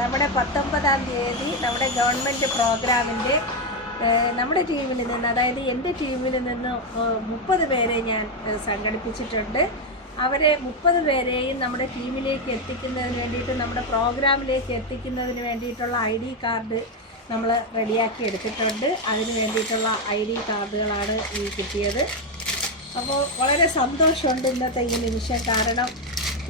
നമ്മുടെ 19-ാം തീയതി നമ്മുടെ ഗവൺമെൻറ് പ്രോഗ്രാമിൻ്റെ നമ്മുടെ ടീമിൽ നിന്ന്, അതായത് എൻ്റെ ടീമിൽ നിന്ന് 30 പേരെ ഞാൻ സംഘടിപ്പിച്ചിട്ടുണ്ട്. അവരെ 30 പേരെയും നമ്മുടെ ടീമിലേക്ക് എത്തിക്കുന്നതിന് വേണ്ടിയിട്ട്, നമ്മുടെ പ്രോഗ്രാമിലേക്ക് എത്തിക്കുന്നതിന് വേണ്ടിയിട്ടുള്ള ID കാർഡ് നമ്മൾ റെഡിയാക്കി എടുത്തിട്ടുണ്ട്. അതിന് വേണ്ടിയിട്ടുള്ള ID കാർഡുകളാണ് ഈ കിട്ടിയത്. അപ്പോൾ വളരെ സന്തോഷമുണ്ട് ഇന്നത്തെ ഈ നിമിഷം. കാരണം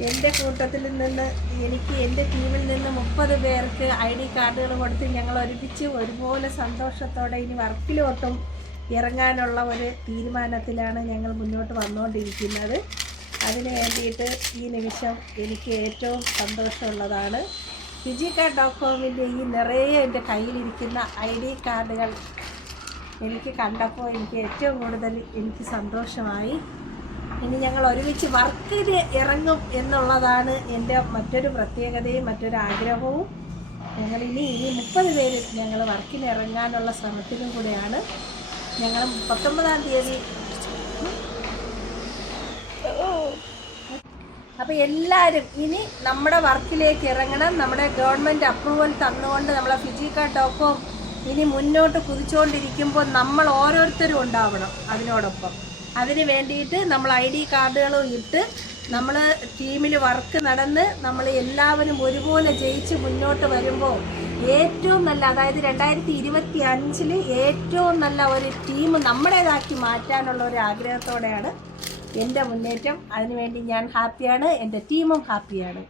എൻ്റെ കൂട്ടത്തിൽ നിന്ന് എനിക്ക് എൻ്റെ ടീമിൽ നിന്ന് 30 പേർക്ക് ID കാർഡുകൾ കൊടുത്ത് ഞങ്ങൾ ഒരുമിച്ച് ഒരുപോലെ സന്തോഷത്തോടെ ഇനി വർക്കിലോട്ടും ഇറങ്ങാനുള്ള ഒരു തീരുമാനത്തിലാണ് ഞങ്ങൾ മുന്നോട്ട് വന്നുകൊണ്ടിരിക്കുന്നത്. അതിന് വേണ്ടിയിട്ട് ഈ നിമിഷം എനിക്ക് ഏറ്റവും സന്തോഷമുള്ളതാണ്. fijicard.comൻ്റെ ഈ നിറയെ എൻ്റെ കയ്യിലിരിക്കുന്ന ID കാർഡുകൾ എനിക്ക് കണ്ടപ്പോൾ എനിക്ക് ഏറ്റവും കൂടുതൽ എനിക്ക് സന്തോഷമായി. ഇനി ഞങ്ങൾ ഒരുമിച്ച് വർക്കിന് ഇറങ്ങും എന്നുള്ളതാണ് എൻ്റെ മറ്റൊരു പ്രത്യേകതയും മറ്റൊരു ആഗ്രഹവും. ഇനി 30 പേര് ഞങ്ങൾ വർക്കിന് ഇറങ്ങാനുള്ള ശ്രമത്തിലും കൂടെയാണ്. ഞങ്ങൾ 19-ാം തീയതി. അപ്പോൾ എല്ലാവരും ഇനി നമ്മുടെ വർക്കിലേക്ക് ഇറങ്ങണം. നമ്മുടെ ഗവൺമെൻറ് അപ്രൂവൽ തന്നുകൊണ്ട് നമ്മളെ fijicard.com ഇനി മുന്നോട്ട് കുതിച്ചുകൊണ്ടിരിക്കുമ്പോൾ നമ്മൾ ഓരോരുത്തരും ഉണ്ടാവണം അതിനോടൊപ്പം. അതിന് വേണ്ടിയിട്ട് നമ്മൾ ID കാർഡുകളും ഇട്ട് നമ്മൾ ടീമിൽ വർക്ക് നടന്ന് നമ്മൾ എല്ലാവരും ഒരുപോലെ ജയിച്ച് മുന്നോട്ട് വരുമ്പോൾ ഏറ്റവും നല്ല, അതായത് 2025 ഏറ്റവും നല്ല ഒരു ടീം നമ്മുടേതാക്കി മാറ്റാനുള്ള ഒരു ആഗ്രഹത്തോടെയാണ് എൻ്റെ മുന്നേറ്റം. അതിനുവേണ്ടി ഞാൻ ഹാപ്പിയാണ്, എൻ്റെ ടീമും ഹാപ്പിയാണ്.